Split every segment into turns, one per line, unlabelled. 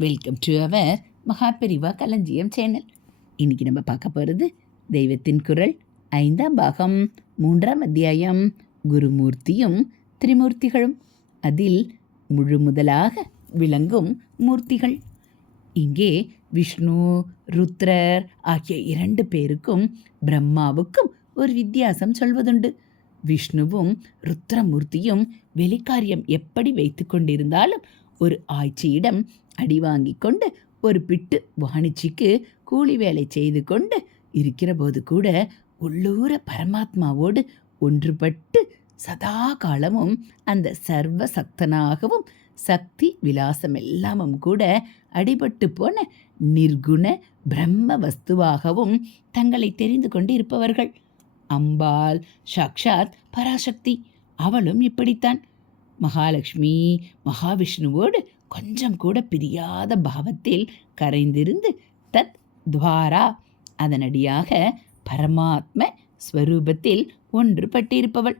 Welcome to our Maha Periyava களஞ்சியம் channel இன்றைக்கி நம்ம பார்க்க போகிறது தெய்வத்தின் குரல் ஐந்தாம் பாகம் மூன்றாம் அத்தியாயம் குருமூர்த்தியும் திரிமூர்த்திகளும். அதில் முழு முதலாக விளங்கும் மூர்த்திகள். இங்கே விஷ்ணு ருத்ரர் ஆகிய இரண்டு பேருக்கும் பிரம்மாவுக்கும் ஒரு வித்தியாசம் சொல்வதுண்டு. விஷ்ணுவும் ருத்ரமூர்த்தியும் வெளிக்காரியம் எப்படி வைத்து கொண்டிருந்தாலும் ஒரு ஆய்ச்சியிடம் அடி வாங்கி கொண்டு ஒரு பிட்டு வாணிச்சிக்கு கூலி வேலை செய்து கொண்டு இருக்கிற போது கூட உள்ளூர பரமாத்மாவோடு ஒன்றுபட்டு சதா காலமும் அந்த சர்வ சக்தனாகவும் சக்தி விலாசம் எல்லாமும் கூட அடிபட்டு போன நிர்குண பிரம்ம வஸ்துவாகவும் தங்களை தெரிந்து கொண்டு இருப்பவர்கள் அம்பாள் சாக்ஷாத் பராசக்தி அவளும் இப்படித்தான். மகாலட்சுமி மகாவிஷ்ணுவோடு கொஞ்சம் கூட பிரியாத பாவத்தில் கரைந்திருந்து தத் துவாரா. அதனடியாக பரமாத்ம ஸ்வரூபத்தில் ஒன்றுபட்டிருப்பவள்.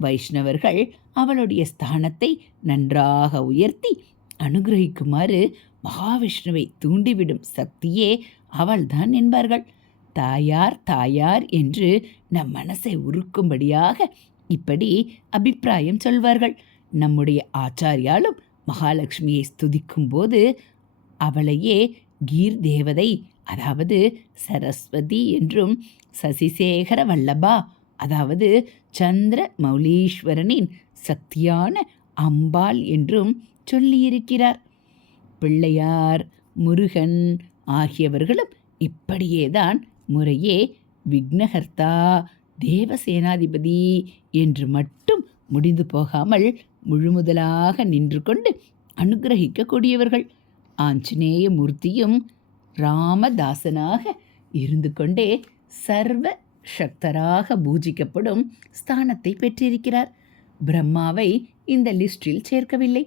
வைஷ்ணவர்கள் அவளுடைய ஸ்தானத்தை நன்றாக உயர்த்தி அனுகிரகிக்குமாறு மகாவிஷ்ணுவை தூண்டிவிடும் சக்தியே அவள்தான் என்பார்கள். தாயார் தாயார் என்று நம் மனசை உருக்கும்படியாக இப்படி அபிப்பிராயம் சொல்வார்கள். நம்முடைய ஆச்சாரியாலும் மகாலட்சுமியை ஸ்துதிக்கும் போது அவளையே கீர் தேவதை அதாவது சரஸ்வதி என்றும் சசிசேகர வல்லபா அதாவது சந்திர மௌலீஸ்வரனின் சக்தியான அம்பாள் என்றும் சொல்லியிருக்கிறார். பிள்ளையார் முருகன் ஆகியவர்களும் இப்படியேதான் முறையே விக்னகர்த்தா தேவசேனாதிபதி என்று மட்டும் முடிந்து போகாமல் முழுமுதலாக நின்று கொண்டு அனுகிரகிக்கக்கூடியவர்கள் ஆஞ்சநேய மூர்த்தியும் ராமதாசனாக இருந்து கொண்டே சர்வ சக்தராக பூஜிக்கப்படும் ஸ்தானத்தை பெற்றிருக்கிறார். பிரம்மாவை இந்த லிஸ்டில் சேர்க்கவில்லை.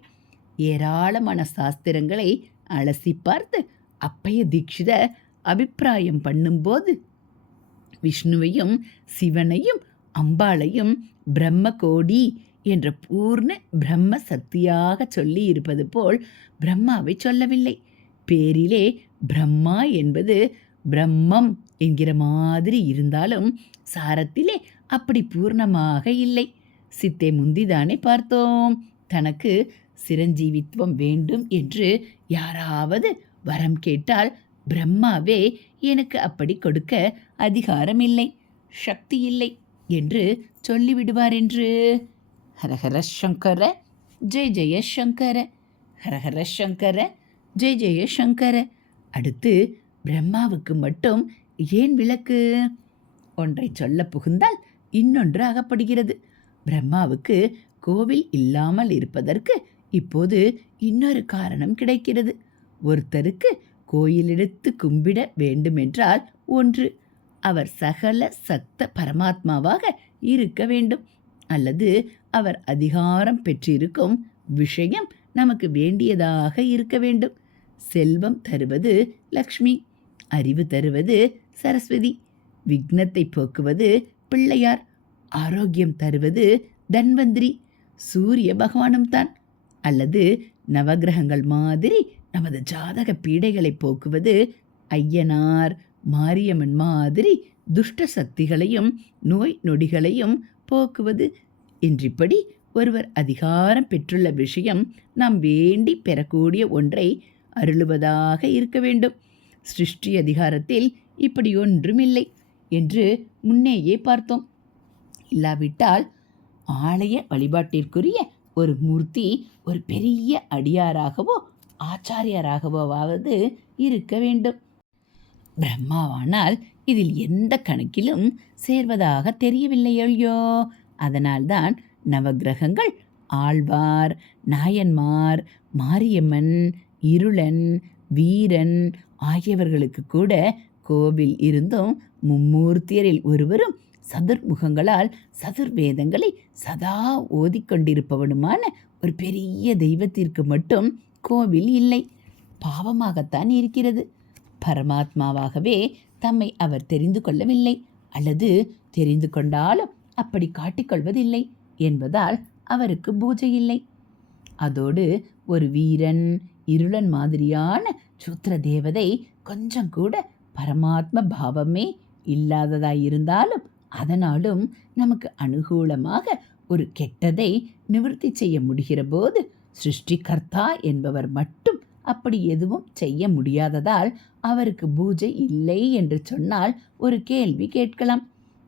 ஏராளமான சாஸ்திரங்களை அலசி பார்த்து அப்பைய தீட்சித அபிப்பிராயம் பண்ணும்போது விஷ்ணுவையும் சிவனையும் அம்பாளையும் பிரம்மகோடி என்ற பூர்ண பிரம்ம சக்தியாக சொல்லி இருப்பது போல் பிரம்மாவை சொல்லவில்லை. பேரிலே பிரம்மா என்பது பிரம்மம் என்கிற மாதிரி இருந்தாலும் சாரத்திலே அப்படி பூர்ணமாக இல்லை. சித்தை முந்திதானே பார்த்தோம். தனக்கு சிரஞ்சீவித்துவம் வேண்டும் என்று யாராவது வரம் கேட்டால் பிரம்மாவே எனக்கு அப்படி கொடுக்க அதிகாரம் இல்லை சக்தி இல்லை என்று சொல்லிவிடுவார் என்று. ஹரஹர சங்கர ஜெய் ஜெய சங்கர ஹரஹர சங்கர ஜெய் ஜெய சங்கர. அடுத்து பிரம்மாவுக்கு மட்டும் ஏன் விளக்கு? ஒன்றை சொல்ல புகுந்தால் இன்னொன்று அகப்படுகிறது. பிரம்மாவுக்கு கோவில் இல்லாமல் இருப்பதற்கு இப்போது இன்னொரு காரணம் கிடைக்கிறது. ஒருத்தருக்கு கோயிலெடுத்து கும்பிட வேண்டுமென்றால் ஒன்று அவர் சகல சத்த பரமாத்மாவாக இருக்க வேண்டும். அல்லது அவர் அதிகாரம் பெற்றிருக்கும் விஷயம் நமக்கு வேண்டியதாக இருக்க வேண்டும். செல்வம் தருவது லக்ஷ்மி அறிவு தருவது சரஸ்வதி விக்னத்தை போக்குவது பிள்ளையார் ஆரோக்கியம் தருவது தன்வந்திரி சூரிய பகவானும் தான். அல்லது நவகிரகங்கள் மாதிரி நமது ஜாதக பீடைகளை போக்குவது ஐயனார் மாரியம்மன் மாதிரி துஷ்ட சக்திகளையும் நோய் நொடிகளையும் போக்குவது? என்றிப்படி ஒருவர் அதிகாரம் பெற்றுள்ள விஷயம் நாம் வேண்டி பெறக்கூடிய ஒன்றை அருளுவதாக இருக்க வேண்டும். சிருஷ்டி அதிகாரத்தில் இப்படி ஒன்றுமில்லை என்று முன்னேயே பார்த்தோம். இல்லாவிட்டால் ஆலய வழிபாட்டிற்குரிய ஒரு மூர்த்தி ஒரு பெரிய அடியாராகவோ ஆச்சாரியாராகவோவாவது இருக்க வேண்டும். பிரம்மாவானால் இதில் எந்த கணக்கிலும் சேர்வதாக தெரியவில்லையோ அதனால்தான் நவகிரகங்கள் ஆழ்வார் நாயன்மார் மாரியம்மன் இருளன் வீரன் ஆகியவர்களுக்கு கூட கோவில் இருந்தும் மும்மூர்த்தியரில் ஒருவரும் சதுர்முகங்களால் சதுர்வேதங்களை சதா ஓதிக்கொண்டிருப்பவனுமான ஒரு பெரிய தெய்வத்திற்கு மட்டும் கோவில் இல்லை. பாவமாகத்தான் இருக்கிறது. பரமாத்மாவாகவே தம்மை அவர் தெரிந்து கொள்ளவில்லை. அல்லது தெரிந்து கொண்டாலும் அப்படி காட்டிக்கொள்வதில்லை என்பதால் அவருக்கு பூஜை இல்லை. அதோடு ஒரு வீரன் இருளன் மாதிரியான சூத்திர தேவதை கொஞ்சம் கூட பரமாத்ம பாவமே இல்லாததாயிருந்தாலும் அதனாலும் நமக்கு அனுகூலமாக ஒரு கெட்டதை நிவர்த்தி செய்ய முடிகிற போது சிருஷ்டிகர்த்தா என்பவர் மட்டும் அப்படி எதுவும் செய்ய முடியாததால் அவருக்கு பூஜை இல்லை என்று சொன்னால் ஒரு கேள்வி கேட்கலாம்.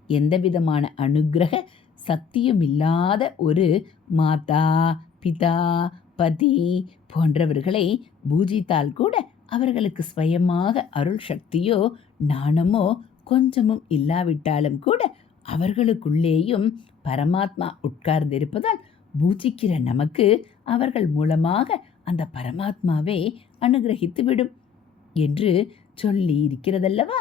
எந்த விதமான அனுக்கிரக சக்தியும் இல்லாத ஒரு மாதா பிதா பதி போன்றவர்களை பூஜித்தால் கூட அவர்களுக்கு ஸ்வயமாக அருள் சக்தியோ நாணமோ கொஞ்சமும் இல்லாவிட்டாலும் கூட அவர்களுக்குள்ளேயும் பரமாத்மா உட்கார்ந்திருப்பதால் பூஜிக்கிற நமக்கு அவர்கள் மூலமாக அந்த பரமாத்மாவே அனுகிரகித்து விடும் என்று சொல்லி இருக்கிறதல்லவா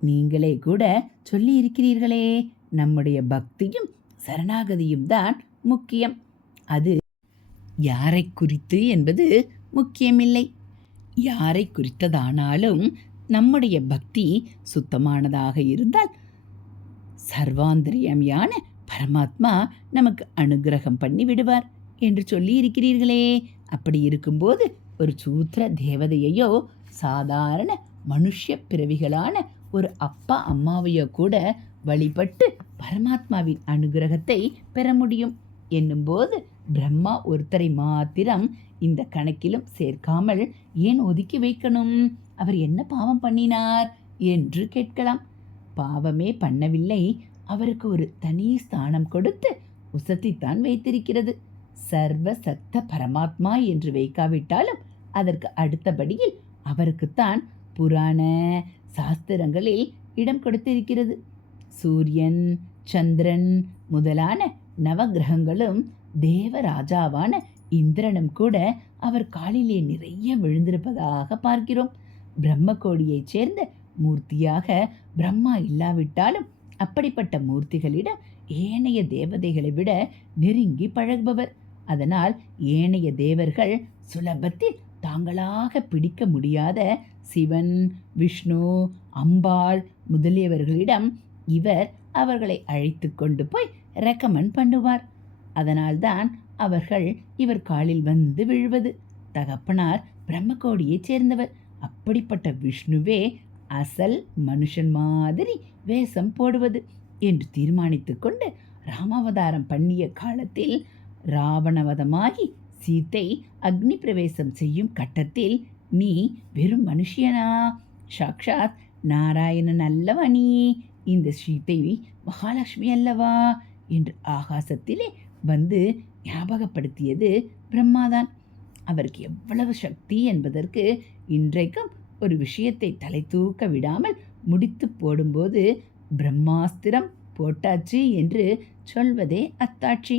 நீங்களே கூட சொல்லி இருக்கிறீர்களே நம்முடைய பக்தியும் சரணாகதியும் தான் முக்கியம். அது யாரை குறித்து என்பது முக்கியமில்லை. யாரை குறித்ததானாலும் நம்முடைய பக்தி சுத்தமானதாக இருந்தால் சர்வாந்தரியமியான பரமாத்மா நமக்கு அனுகிரகம் பண்ணி விடுவார் என்று சொல்லி இருக்கிறீர்களே அப்படி இருக்கும்போது ஒரு சூத்திர தேவதையையோ சாதாரண மனுஷ பிறவிகளான ஒரு அப்பா அம்மாவையோ கூட வழிபட்டு பரமாத்மாவின் அனுகிரகத்தை பெற முடியும். என்னும்போது பிரம்மா ஒருத்தரை மாத்திரம் இந்த கணக்கிலும் சேர்க்காமல் ஏன் ஒதுக்கி வைக்கணும்? அவர் என்ன பாவம் பண்ணினார் என்று கேட்கலாம். பாவமே பண்ணவில்லை. அவருக்கு ஒரு தனி ஸ்தானம் கொடுத்து உசத்தித்தான் வைத்திருக்கிறது. சர்வ சக்த பரமாத்மா என்று வைக்காவிட்டாலும் அதற்கு அடுத்தபடியில் அவருக்குத்தான் புராண சாஸ்திரங்களில் இடம் கொடுத்திருக்கிறது. சூரியன் சந்திரன் முதலான நவகிரகங்களும் தேவராஜாவான இந்திரனும் கூட அவர் காலிலே நிறைய விழுந்திருப்பதாக பார்க்கிறோம். பிரம்மகோடியைச் சேர்ந்த மூர்த்தியாக பிரம்மா இல்லாவிட்டாலும் அப்படிப்பட்ட மூர்த்திகளிடம் ஏனைய தேவதைகளை விட நெருங்கி பழகுபவர். அதனால் ஏனைய தேவர்கள் சுலபத்தில் தாங்களாக பிடிக்க முடியாத சிவன் விஷ்ணு அம்பாள் முதலியவர்களிடம் இவர் அவர்களை அழைத்து கொண்டு போய் ரெக்கமெண்ட் பண்ணுவார். அதனால்தான் அவர்கள் இவர் காலில் வந்து விழுவது. தகப்பனார் பிரம்மகோடியைச் சேர்ந்தவர். அப்படிப்பட்ட விஷ்ணுவே அசல் மனுஷன் மாதிரி வேஷம் போடுவது என்று தீர்மானித்து கொண்டு ராமாவதாரம் பண்ணிய காலத்தில் ராவணவதமாகி சீத்தை அக்னி பிரவேசம் செய்யும் கட்டத்தில் நீ வெறும் மனுஷியனா? சாக்ஷாத் நாராயணன் அல்லவா நீ இந்த சீத்தை மகாலட்சுமி அல்லவா? என்று ஆகாசத்திலே வந்து ஞாபகப்படுத்தியது பிரம்மாதான். அவருக்கு எவ்வளவு சக்தி என்பதற்கு இன்றைக்கும் ஒரு விஷயத்தை தலை தூக்க விடாமல் முடித்து போடும்போது பிரம்மாஸ்திரம் போட்டாச்சு என்று சொல்வதே அத்தாட்சி.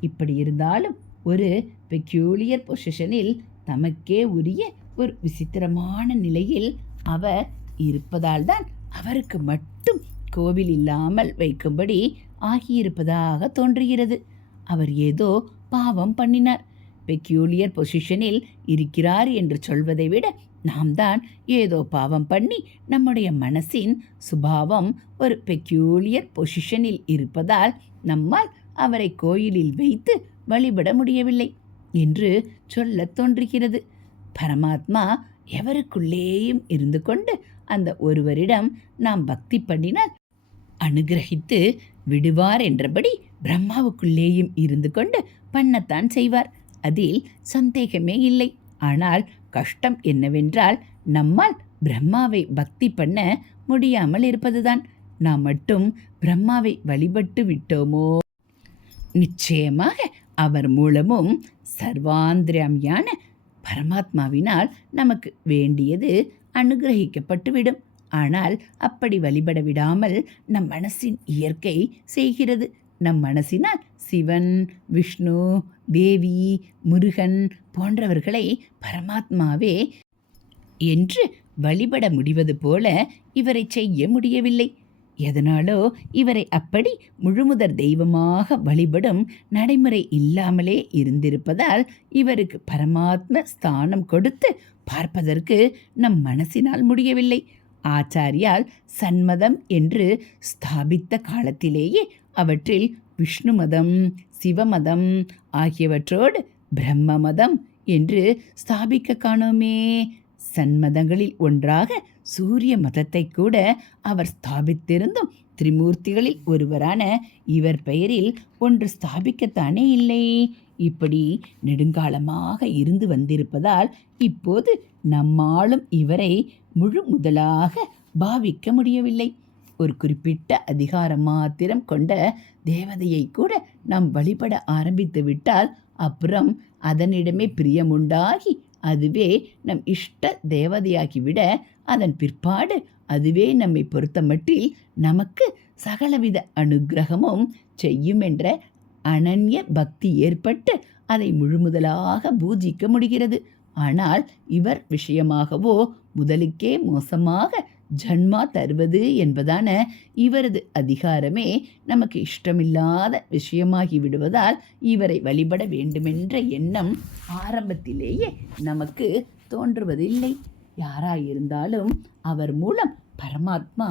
இப்படி இருந்தாலும் ஒரு பெக்யூலியர் பொசிஷனில் தமக்கே உரிய ஒரு விசித்திரமான நிலையில் அவர் இருப்பதால் தான் அவருக்கு மட்டும் கோவில் இல்லாமல் வைக்கும்படி ஆகியிருப்பதாக தோன்றுகிறது. அவர் ஏதோ பாவம் பண்ணினார். பெக்யூலியர் பொசிஷனில் இருக்கிறார் என்று சொல்வதை விட நாம் தான் ஏதோ பாவம் பண்ணி நம்முடைய மனசின் சுபாவம் ஒரு பெக்யூலியர் பொசிஷனில் இருப்பதால் நம்மால் அவரை கோயிலில் வைத்து வழிபட முடியவில்லை என்று சொல்லத் தோன்றுகிறது. பரமாத்மா எவருக்குள்ளேயும் இருந்து கொண்டு அந்த ஒருவரிடம் நாம் பக்தி பண்ணினால் அனுகிரகித்து விடுவார் என்றபடி பிரம்மாவுக்குள்ளேயும் இருந்து கொண்டு பண்ணத்தான் செய்வார். அதில் சந்தேகமே இல்லை. ஆனால் கஷ்டம் என்னவென்றால் நம்மால் பிரம்மாவை பக்தி பண்ண முடியாமல் இருப்பதுதான். நாம் மட்டும் பிரம்மாவை வழிபட்டு விட்டோமோ? நிச்சயமாக அவர் மூலமும் சர்வாந்திரமியான பரமாத்மாவினால் நமக்கு வேண்டியது அனுகிரகிக்கப்பட்டுவிடும். ஆனால் அப்படி வழிபட விடாமல் நம் மனசின் இயற்கை செய்கிறது. நம் மனசினால் சிவன் விஷ்ணு தேவி முருகன் போன்றவர்களை பரமாத்மாவே என்று வழிபட முடிவது போல இவரை செய்ய முடியவில்லை. எதனாலோ இவரை அப்படி முழுமுதற் தெய்வமாக வழிபடும் நடைமுறை இல்லாமலே இருந்திருப்பதால் இவருக்கு பரமாத்ம ஸ்தானம் கொடுத்து பார்ப்பதற்கு நம் மனசினால் முடியவில்லை. ஆச்சாரியால் சன்மதம் என்று ஸ்தாபித்த காலத்திலேயே அவற்றில் விஷ்ணு மதம் சிவமதம் ஆகியவற்றோடு பிரம்ம மதம் என்று ஸ்தாபிக்க காணோமே. சன்மதங்களில் ஒன்றாக சூரிய மதத்தை கூட அவர் ஸ்தாபித்திருந்தும் திரிமூர்த்திகளில் ஒருவரான இவர் பெயரில் ஒன்று ஸ்தாபிக்கத்தானே இல்லை. இப்படி நெடுங்காலமாக இருந்து வந்திருப்பதால் இப்போது நம்மாலும் இவரை முழு முதலாக பாவிக்க முடியவில்லை. ஒரு குறிப்பிட்ட அதிகாரம் மாத்திரம் கொண்ட தேவதையை கூட நாம் வழிபட ஆரம்பித்து விட்டால் அப்புறம் அதனிடமே பிரியமுண்டாகி அதுவே நம் இஷ்ட தேவதையாகிவிட அதன் பிற்பாடு அதுவே நம்மை பொறுத்தமட்டில் நமக்கு சகலவித அனுக்கிரகமும் செய்யும் என்ற அனன்ய பக்தி ஏற்பட்டு அதை முழுமுதலாக பூஜிக்க முடிகிறது. ஆனால் இவர் விஷயமாகவோ முதலுக்கே மோசமாக ஜன்மா தருவது என்பதான இவரது அதிகாரமே நமக்கு இஷ்டமில்லாத விஷயமாகி விடுவதால் இவரை வழிபட வேண்டுமென்ற எண்ணம் ஆரம்பத்திலேயே நமக்கு தோன்றுவதில்லை. யாராயிருந்தாலும் அவர் மூலம் பரமாத்மா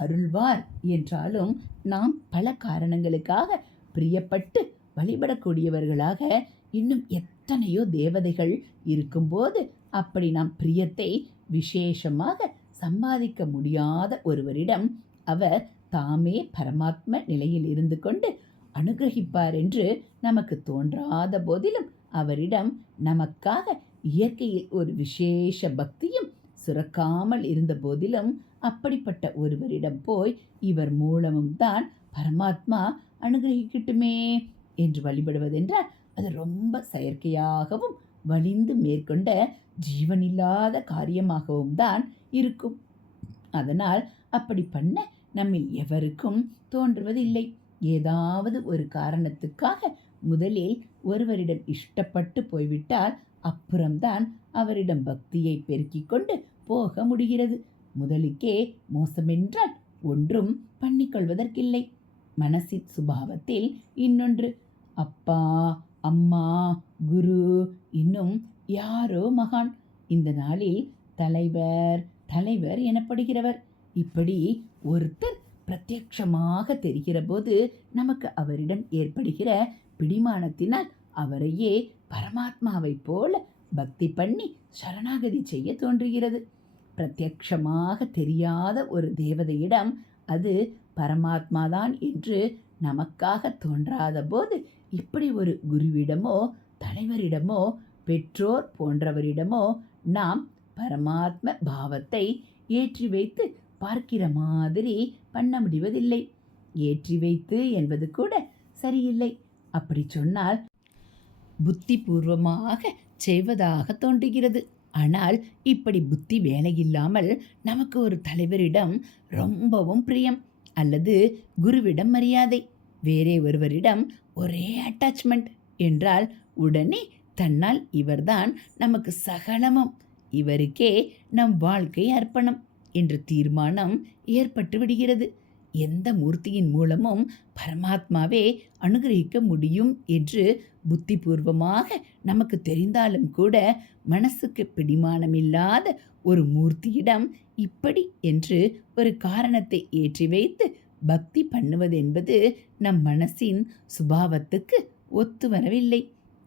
அருள்வார் என்றாலும் நாம் பல காரணங்களுக்காக பிரியப்பட்டு வழிபடக்கூடியவர்களாக இன்னும் எத்தனையோ தேவதைகள் இருக்கும்போது அப்படி நாம் பிரியத்தை விசேஷமாக சம்பாதிக்க முடியாத ஒருவரிடம் அவர் தாமே பரமாத்ம நிலையில் இருந்து கொண்டு அனுகிரகிப்பார் என்று நமக்கு தோன்றாத போதிலும் அவரிடம் நமக்காக இயற்கையில் ஒரு விசேஷ பக்தியும் சுரக்காமல் இருந்த போதிலும் அப்படிப்பட்ட ஒருவரிடம் போய் இவர் மூலமும் தான் பரமாத்மா அனுகிரகிக்கட்டுமே என்று வழிபடுவதென்றால் அது ரொம்ப செயற்கையாகவும் வலிந்து மேற்கொண்ட ஜீவனில்லாத காரியமாகவும் தான் இருக்கும். அதனால் அப்படி பண்ண நம்மில் எவருக்கும் தோன்றுவதில்லை. ஏதாவது ஒரு காரணத்துக்காக முதலில் ஒருவரிடம் இஷ்டப்பட்டு போய்விட்டால் அப்புறம்தான் அவரிடம் பக்தியை பெருக்கிக் கொண்டு போக முடிகிறது. முதலுக்கே மோசமென்றால் ஒன்றும் பண்ணிக்கொள்வதற்கில்லை. மனசின் சுபாவத்தில் இன்னொன்று. அப்பா அம்மா குரு இன்னும் யாரோ மகான். இந்த நாளில் தலைவர் தலைவர் எனப்படுகிறவர். இப்படி ஒருத்தர் பிரத்யட்சமாக தெரிகிற போது நமக்கு அவரிடம் ஏற்படுகிற பிடிமானத்தினால் அவரையே பரமாத்மாவைப் போல பக்தி பண்ணி சரணாகதி செய்ய தோன்றுகிறது. பிரத்யட்சமாக தெரியாத ஒரு தேவதையிடம் அது பரமாத்மாதான் என்று நமக்காக தோன்றாத போது இப்படி ஒரு குருவிடமோ தலைவரிடமோ பெற்றோர் போன்றவரிடமோ நாம் பரமாத்ம பாவத்தை ஏற்றி வைத்து பார்க்கிற மாதிரி பண்ண முடிவதில்லை. ஏற்றி வைத்து என்பது கூட சரியில்லை. அப்படி சொன்னால் புத்திபூர்வமாக செய்வதாக தோன்றுகிறது. ஆனால் இப்படி புத்தி வேலையில்லாமல் நமக்கு ஒரு தலைவரிடம் ரொம்பவும் பிரியம் அல்லது குருவிடம் மரியாதை. வேறே ஒருவரிடம் ஒரே அட்டாச்மெண்ட் என்றால் உடனே தன்னால் இவர்தான் நமக்கு சகலமும். இவருக்கே நம் வாழ்க்கை அர்ப்பணம் என்ற தீர்மானம் ஏற்பட்டு விடுகிறது. எந்த மூர்த்தியின் மூலமும் பரமாத்மாவே அனுகிரகிக்க முடியும் என்று புத்திபூர்வமாக நமக்கு தெரிந்தாலும் கூட மனசுக்கு பிடிமானமில்லாத ஒரு மூர்த்தியிடம் இப்படி என்று ஒரு காரணத்தை ஏற்றி வைத்து பக்தி பண்ணுவதென்பது நம் மனசின் சுபாவத்துக்கு ஒத்து வரவில்லை.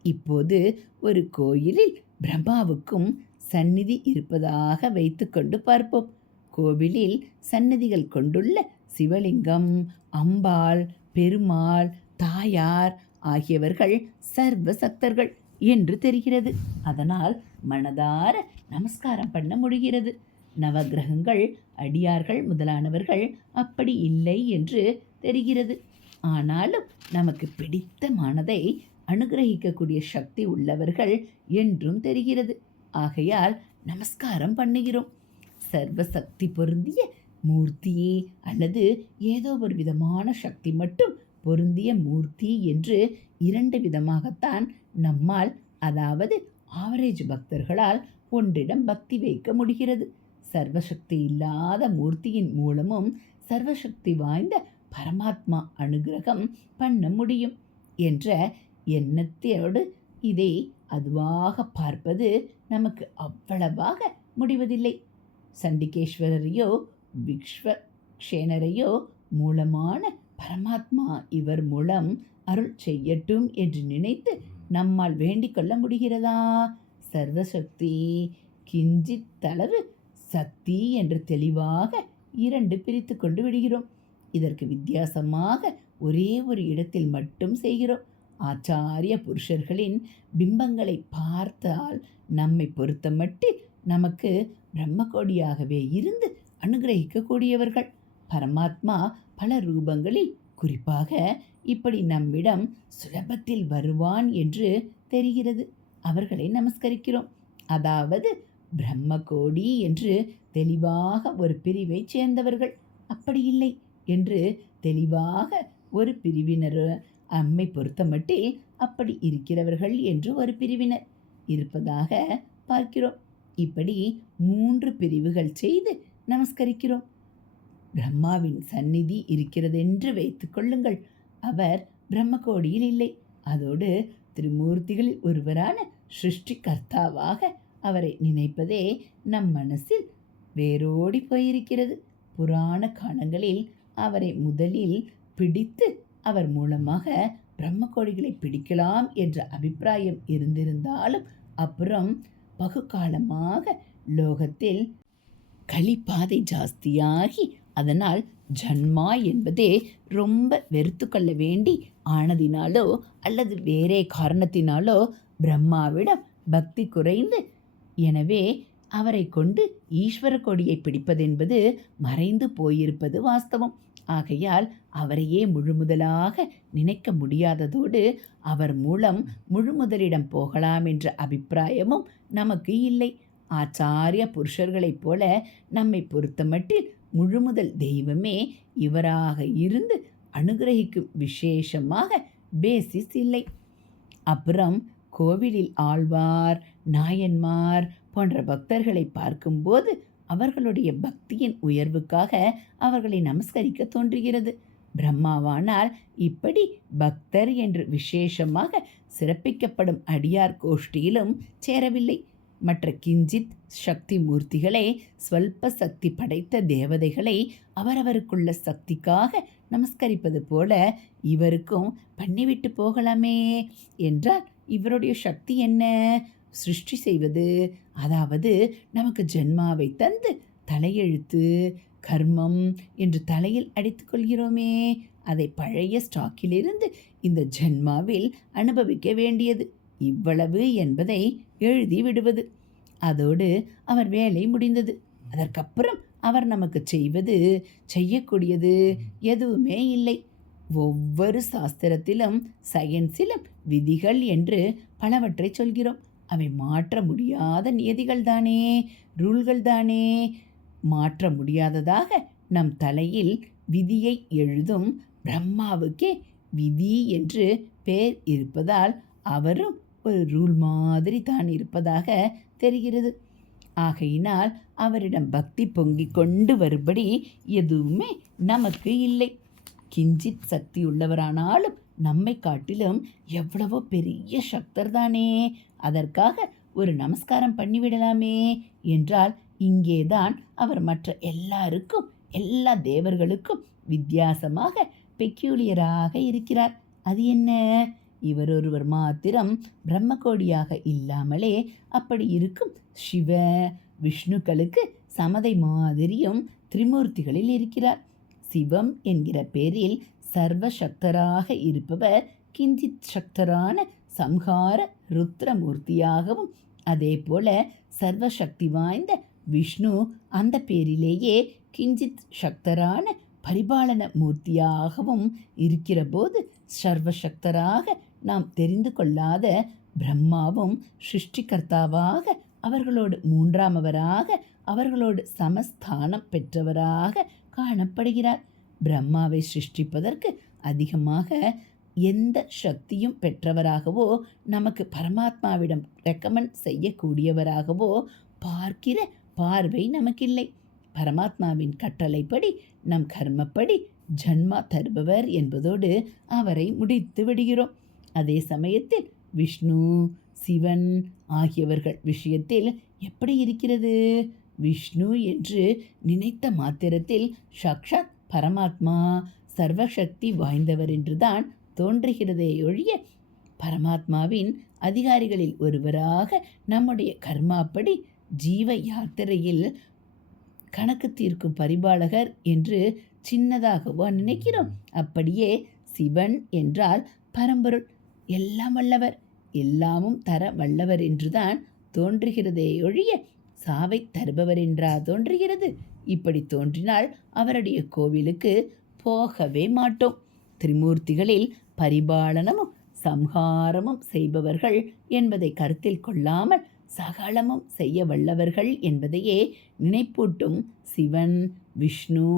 இப்போது ஒரு கோயிலில் பிரம்மாவுக்கும் சந்நிதி இருப்பதாக வைத்துக்கொண்டு பார்ப்போம். கோவிலில் சன்னதிகள் கொண்டுள்ள சிவலிங்கம் அம்பாள் பெருமாள் தாயார் ஆகியவர்கள் சர்வ சக்தர்கள் என்று தெரிகிறது. அதனால் மனதார நமஸ்காரம் பண்ண முடிகிறது. நவகிரகங்கள் அடியார்கள் முதலானவர்கள் அப்படி இல்லை என்று தெரிகிறது. ஆனாலும் நமக்கு பிடித்த மனதை அனுகிரகிக்கக்கூடிய சக்தி உள்ளவர்கள் என்றும் தெரிகிறது. ஆகையால் நமஸ்காரம் பண்ணுகிறோம். சர்வ சக்தி பொருந்திய மூர்த்தி அல்லது ஏதோ ஒரு விதமான சக்தி மட்டும் பொருந்திய மூர்த்தி என்று இரண்டு விதமாகத்தான் நம்மால் அதாவது ஆவரேஜ் பக்தர்களால் ஒன்றிடம் பக்தி வைக்க முடிகிறது. சர்வசக்தி இல்லாத மூர்த்தியின் மூலமும் சர்வசக்தி வாய்ந்த பரமாத்மா அனுகிரகம் பண்ண முடியும் என்ற எண்ணத்தோடு இதை அதுவாக பார்ப்பது நமக்கு அவ்வளவாக முடிவதில்லை. சண்டிகேஸ்வரரையோ விக்ஷ்வக்ஷேனரையோ மூலமான பரமாத்மா இவர் மூலம் அருள் செய்யட்டும் என்று நினைத்து நம்மால் வேண்டிக் கொள்ள முடிகிறதா? சர்வசக்தி கிஞ்சித் தளவு சக்தி என்று தெளிவாக இரண்டு பிரித்து கொண்டு விடுகிறோம். இதற்கு வித்தியாசமாக ஒரே ஒரு இடத்தில் மட்டும் செய்கிறோம். ஆச்சாரிய புருஷர்களின் பிம்பங்களை பார்த்தால் நம்மை பொறுத்தமட்டில் நமக்கு பிரம்மகோடியாகவே இருந்து அனுகிரகிக்கக்கூடியவர்கள். பரமாத்மா பல ரூபங்களில் குறிப்பாக இப்படி நம்மிடம் சுலபத்தில் வருவான் என்று தெரிகிறது. அவர்களை நமஸ்கரிக்கிறோம். அதாவது பிரம்மகோடி என்று தெளிவாக ஒரு பிரிவை சேர்ந்தவர்கள். அப்படி இல்லை என்று தெளிவாக ஒரு பிரிவினர். அம்மை பொறுத்தமட்டில் அப்படி இருக்கிறவர்கள் என்று ஒரு பிரிவினர் இருப்பதாக பார்க்கிறோம். இப்படி மூன்று பிரிவுகள் செய்து நமஸ்கரிக்கிறோம். பிரம்மாவின் சந்நிதி இருக்கிறதென்று வைத்துக் கொள்ளுங்கள். அவர் பிரம்மகோடியில் இல்லை. அதோடு திருமூர்த்திகளில் ஒருவரான சிருஷ்டிகர்த்தாவாக அவரை நினைப்பதே நம் மனசில் வேரோடி போயிருக்கிறது. புராண காலங்களில் அவரை முதலில் பிடித்து அவர் மூலமாக பிரம்மகோடிகளை பிடிக்கலாம் என்ற அபிப்பிராயம் இருந்திருந்தாலும் அப்புறம் பகுகாலமாக லோகத்தில் களிப்பாதை ஜாஸ்தியாகி அதனால் ஜன்மா என்பதே ரொம்ப வெறுத்து கொள்ள வேண்டி ஆனதினாலோ அல்லது வேறே காரணத்தினாலோ பிரம்மாவிடம் பக்தி குறைந்து எனவே அவரை கொண்டு ஈஸ்வர கொடியை பிடிப்பதென்பது மறைந்து போயிருப்பது வாஸ்தவம். ஆகையால் அவரையே முழுமுதலாக நினைக்க முடியாததோடு அவர் மூலம் முழுமுதலிடம் போகலாம் என்ற அபிப்பிராயமும் நமக்கு இல்லை. ஆச்சாரிய புருஷர்களைப் போல நம்மை பொறுத்தமட்டில் முழுமுதல் தெய்வமே இவராக இருந்து அனுகிரகிக்கும் விசேஷமாக பேசிஸ் இல்லை. அப்புறம் கோவிலில் ஆழ்வார் நாயன்மார் போன்ற பக்தர்களை பார்க்கும்போது அவர்களுடைய பக்தியின் உயர்வுக்காக அவர்களை நமஸ்கரிக்க தோன்றுகிறது. பிரம்மாவானால் இப்படி பக்தர் என்று விசேஷமாக சிறப்பிக்கப்படும் அடியார் கோஷ்டியிலும் சேரவில்லை. மற்ற கிஞ்சித் சக்தி மூர்த்திகளே ஸ்வல்ப சக்தி படைத்த தேவதைகளை அவரவருக்குள்ள சக்திக்காக நமஸ்கரிப்பது போல இவருக்கும் பண்ணிவிட்டு போகலாமே என்றால் இவருடைய சக்தி என்ன? சிருஷ்டி செய்வது அதாவது நமக்கு ஜென்மாவை தந்து தலையெழுத்து கர்மம் என்று தலையில் அடித்துக்கொள்கிறோமே அதை பழைய ஸ்டாக்கிலிருந்து இந்த ஜென்மாவில் அனுபவிக்க வேண்டியது. இவ்வளவு என்பதை எழுதி விடுவது. அதோடு அவர் வேலை முடிந்தது. அதற்கப்புறம் அவர் நமக்கு செய்வது செய்யக்கூடியது எதுவுமே இல்லை. ஒவ்வொரு சாஸ்திரத்திலும் சயின்ஸிலும் விதிகள் என்று பலவற்றை சொல்கிறோம். அவை மாற்ற முடியாத நியதிகள் தானே ரூல்கள் தானே. மாற்ற முடியாததாக நம் தலையில் விதியை எழுதும் பிரம்மாவுக்கே விதி என்று பேர் இருப்பதால் அவரும் ஒரு ரூல் மாதிரி தான் இருப்பதாக தெரிகிறது. ஆகையினால் அவரிடம் பக்தி பொங்கிக் கொண்டு வரும்படி எதுவுமே நமக்கு இல்லை. கிஞ்சித் சக்தி உள்ளவரானாலும் நம்மை காட்டிலும் எவ்வளவோ பெரிய சக்தர் தானே. அதற்காக ஒரு நமஸ்காரம் பண்ணிவிடலாமே என்றால் இங்கேதான் அவர் மற்ற எல்லாருக்கும் எல்லா தேவர்களுக்கும் வித்தியாசமாக பெக்யூலியராக இருக்கிறார். அது என்ன? இவர் ஒருவர் மாத்திரம் பிரம்மகோடியாக இல்லாமலே அப்படி இருக்கும் சிவ விஷ்ணுக்களுக்கு சமதை மாதிரியும் திரிமூர்த்திகளில் இருக்கிறார். சிவம் என்கிற பேரில் சர்வசக்தராக இருப்பவர் கிஞ்சித் சக்தரான சம்ஹார ருத்ரமூர்த்தியாகவும் அதே போல சர்வசக்தி வாய்ந்த விஷ்ணு அந்த பேரிலேயே கிஞ்சித் சக்தரான பரிபாலன மூர்த்தியாகவும் இருக்கிறபோது சர்வசக்தராக நாம் தெரிந்து கொள்ளாத பிரம்மாவும் சிருஷ்டிகர்த்தாவாக அவர்களோடு மூன்றாமவராக அவர்களோடு சமஸ்தானம் பெற்றவராக காணப்படுகிறார். பிரம்மாவை சிருஷ்டிப்பதற்கு அதிகமாக எந்த சக்தியும் பெற்றவராகவோ நமக்கு பரமாத்மாவிடம் ரெக்கமெண்ட் செய்யக்கூடியவராகவோ பார்க்கிற பார்வை நமக்கில்லை. பரமாத்மாவின் கட்டளைப்படி நம் கர்மப்படி ஜன்மா தருபவர் என்பதோடு அவரை முடித்து விடுகிறோம். அதே சமயத்தில் விஷ்ணு சிவன் ஆகியவர்கள் விஷயத்தில் எப்படி இருக்கிறது? விஷ்ணு என்று நினைத்த மாத்திரத்தில் சாக்ஷாத் பரமாத்மா சர்வசக்தி வாய்ந்தவர் என்றுதான் தோன்றுகிறதே ஒழிய பரமாத்மாவின் அதிகாரிகளில் ஒருவராக நம்முடைய கர்மாப்படி ஜீவ யாத்திரையில் கணக்கு தீர்க்கும் பரிபாலகர் என்று சின்னதாகவோ நினைக்கிறோம். அப்படியே சிவன் என்றால் பரம்பொருள். எல்லாம் வல்லவர். எல்லாமும் தர வல்லவர் என்றுதான் தோன்றுகிறதே ஒழிய சாவை தருபவர் என்றா தோன்றுகிறது? இப்படி தோன்றினால் அவருடைய கோவிலுக்கு போகவே மாட்டோம். திரிமூர்த்திகளில் பரிபாலனமும் சம்ஹாரமும் செய்பவர்கள் என்பதை கருத்தில் கொள்ளாமல் சகலமும் செய்ய வல்லவர்கள் என்பதையே நினைப்பூட்டும் சிவன் விஷ்ணு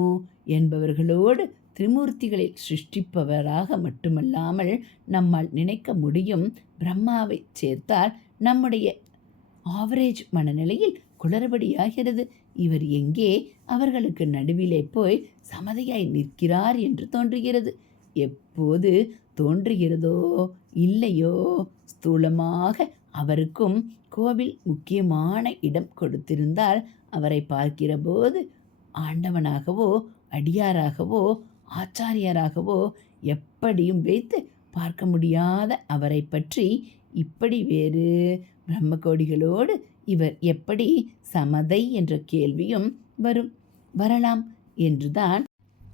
என்பவர்களோடு திரிமூர்த்திகளை சிருஷ்டிப்பவராக மட்டுமல்லாமல் நம்மால் நினைக்க முடியும் பிரம்மாவை சேர்த்தால் நம்முடைய ஆவரேஜ் மனநிலையில் குளறுபடியாகிறது. இவர் எங்கே? அவர்களுக்கு நடுவிலே போய் சமதையாய் நிற்கிறார் என்று தோன்றுகிறது. எப்போது தோன்றுகிறதோ இல்லையோ? ஸ்தூலமாக அவருக்கும் கோவில் முக்கியமான இடம் கொடுத்திருந்தால் அவரை பார்க்கிறபோது ஆண்டவனாகவோ அடியாராகவோ ஆச்சாரியராகவோ எப்படியும் வைத்து பார்க்க முடியாத அவரை பற்றி இப்படி வேறு பிரம்மகோடிகளோடு இவர் எப்படி சமதை என்ற கேள்வியும் வரும். வரலாம் என்றுதான்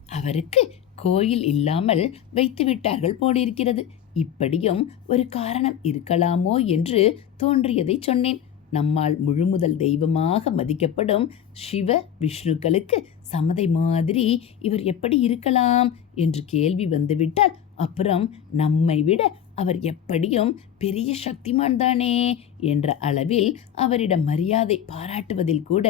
அவருக்கு கோயில் இல்லாமல் வைத்துவிட்டார்கள் போலிருக்கிறது. இப்படியும் ஒரு காரணம் இருக்கலாமோ என்று தோன்றியதை சொன்னேன். நம்மால் முழுமுதல் தெய்வமாக மதிக்கப்படும் சிவ விஷ்ணுக்களுக்கு சமதை மாதிரி இவர் எப்படி இருக்கலாம் என்று கேள்வி வந்துவிட்டால் அப்புறம் நம்மை விட அவர் எப்படியும் பெரிய சக்திமான் தானே என்ற அளவில் அவரிடம் மரியாதை பாராட்டுவதில் கூட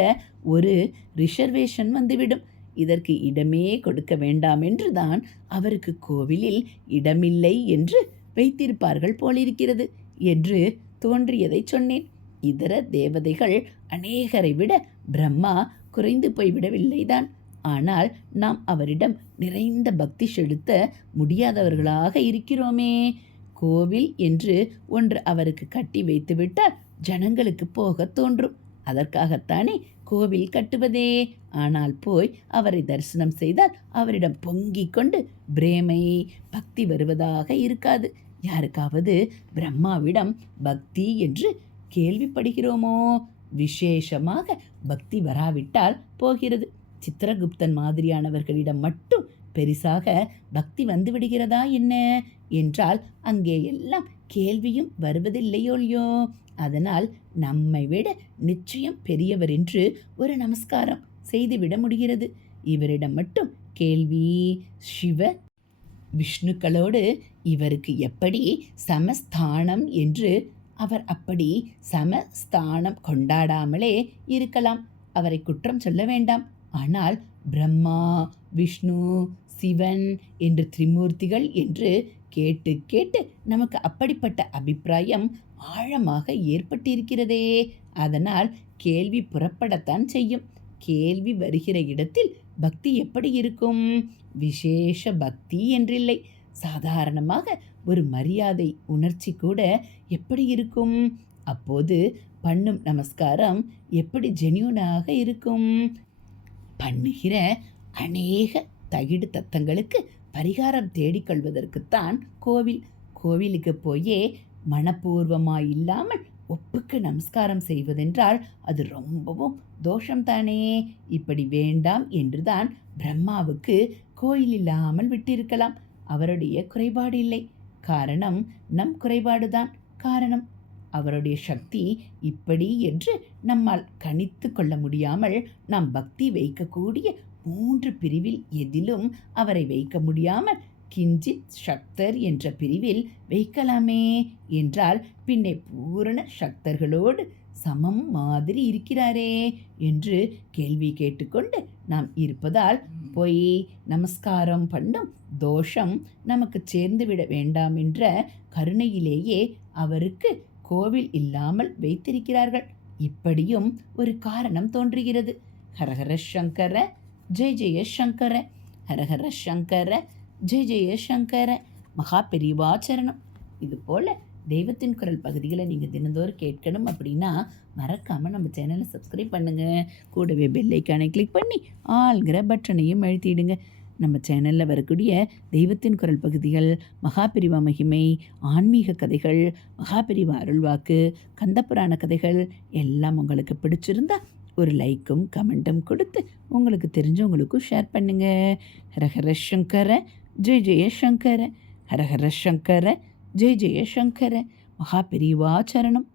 ஒரு ரிசர்வேஷன் வந்துவிடும். இதற்கு இடமே கொடுக்க வேண்டாம் என்றுதான் அவருக்கு கோவிலில் இடமில்லை என்று வைத்திருப்பார்கள் போலிருக்கிறது என்று தோன்றியதை சொன்னேன். இதர தேவதைகள் அநேகரை விட பிரம்மா குறைந்து போய்விடவில்லைதான். ஆனால் நாம் அவரிடம் நிறைந்த பக்தி செலுத்த முடியாதவர்களாக இருக்கிறோமே. கோவில் என்று ஒன்று அவருக்கு கட்டி வைத்துவிட்டால் ஜனங்களுக்கு போக தோன்றும். அதற்காகத்தானே கோவில் கட்டுவதே. ஆனால் போய் அவரை தரிசனம் செய்தால் அவரிடம் பொங்கிக் கொண்டு பிரேமை பக்தி வருவதாக இருக்காது. யாருக்காவது பிரம்மாவிடம் பக்தி என்று கேள்விப்படுகிறோமோ? விசேஷமாக பக்தி வராவிட்டால் போகிறது. சித்திரகுப்தன் மாதிரியானவர்களிடம் மட்டும் பெரிசாக பக்தி வந்து விடுகிறதா என்ன? என்றால் அங்கே எல்லாம் கேள்வியும் வருவதில்லையோல்யோ அதனால் நம்மை விட நிச்சயம் பெரியவர் என்று ஒரு நமஸ்காரம் செய்துவிட முடிகிறது. இவரிடம் மட்டும் கேள்வி சிவ விஷ்ணுக்களோடு இவருக்கு எப்படி சமஸ்தானம்? என்று அவர் அப்படி சமஸ்தானம் கொண்டாடாமலே இருக்கலாம். அவரை குற்றம் சொல்ல வேண்டாம். ஆனால் பிரம்மா விஷ்ணு சிவன் என்று திரிமூர்த்திகள் என்று கேட்டு கேட்டு நமக்கு அப்படிப்பட்ட அபிப்பிராயம் ஆழமாக ஏற்பட்டிருக்கிறதே. அதனால் கேள்வி புறப்படத்தான் செய்யும். கேள்வி வருகிற இடத்தில் பக்தி எப்படி இருக்கும்? விசேஷ பக்தி என்றில்லை. சாதாரணமாக ஒரு மரியாதை உணர்ச்சி கூட எப்படி இருக்கும்? அப்போது பண்ணும் நமஸ்காரம் எப்படி ஜென்யூனாக இருக்கும்? பண்ணுகிற அநேக தகிடு தத்தங்களுக்கு பரிகாரம் தேடிக்கொள்வதற்குத்தான் கோவில். கோவிலுக்கு போயே மனப்பூர்வமாய் இல்லாமல் ஒப்புக்கு நமஸ்காரம் செய்வதென்றால் அது ரொம்பவும் தோஷம்தானே? இப்படி வேண்டாம் என்றுதான் பிரம்மாவுக்கு கோயில் இல்லாமல் விட்டிருக்கலாம். அவருடைய குறைபாடு இல்லை. காரணம் நம் குறைபாடுதான். காரணம் அவருடைய சக்தி இப்படி என்று நம்மால் கணித்து கொள்ள முடியாமல் நாம் பக்தி வைக்கக்கூடிய மூன்று பிரிவில் எதிலும் அவரை வைக்க முடியாமல் கிஞ்சித் சக்தர் என்ற பிரிவில் வைக்கலாமே என்றால் பின்னே பூரண சக்தர்களோடு சமம் மாதிரி இருக்கிறாரே என்று கேள்வி கேட்டுக்கொண்டு நாம் இருப்பதால் போய் நமஸ்காரம் பண்ணும் தோஷம் நமக்கு சேர்ந்துவிட வேண்டாம் என்ற கருணையிலேயே அவருக்கு கோவில் இல்லாமல் வைத்திருக்கிறார்கள். இப்படியும் ஒரு காரணம் தோன்றுகிறது. ஹரஹர சங்கர ஜெய் ஜெய சங்கர. ஹரஹர சங்கர ஜெய் ஜெய சங்கர. மகா பெரிவாச்சரணம் இது போல் தெய்வத்தின் குரல் பகுதிகளை நீங்கள் தினந்தோறும் கேட்கணும் அப்படின்னா மறக்காமல் நம்ம சேனலை சப்ஸ்கிரைப் பண்ணுங்கள் கூடவே பெல்லைக்கானை கிளிக் பண்ணி ஆள்கிற பட்டனையும் அழுத்திடுங்க. நம்ம சேனலில் வரக்கூடிய தெய்வத்தின் குரல் பகுதிகள் மகாபிரிவா மகிமை ஆன்மீக கதைகள் மகாபிரிவா அருள்வாக்கு கந்தபுராண கதைகள் எல்லாம் உங்களுக்கு பிடிச்சிருந்தா ஒரு லைக்கும் கமெண்ட்டும் கொடுத்து உங்களுக்கு தெரிஞ்சவங்களுக்கும் ஷேர் பண்ணுங்க. ஹரஹர சங்கர ஜெய ஜெயசங்கர ஹரஹர சங்கர ஜெய் ஜெயசங்கர மகாபிரிவா சரணம்.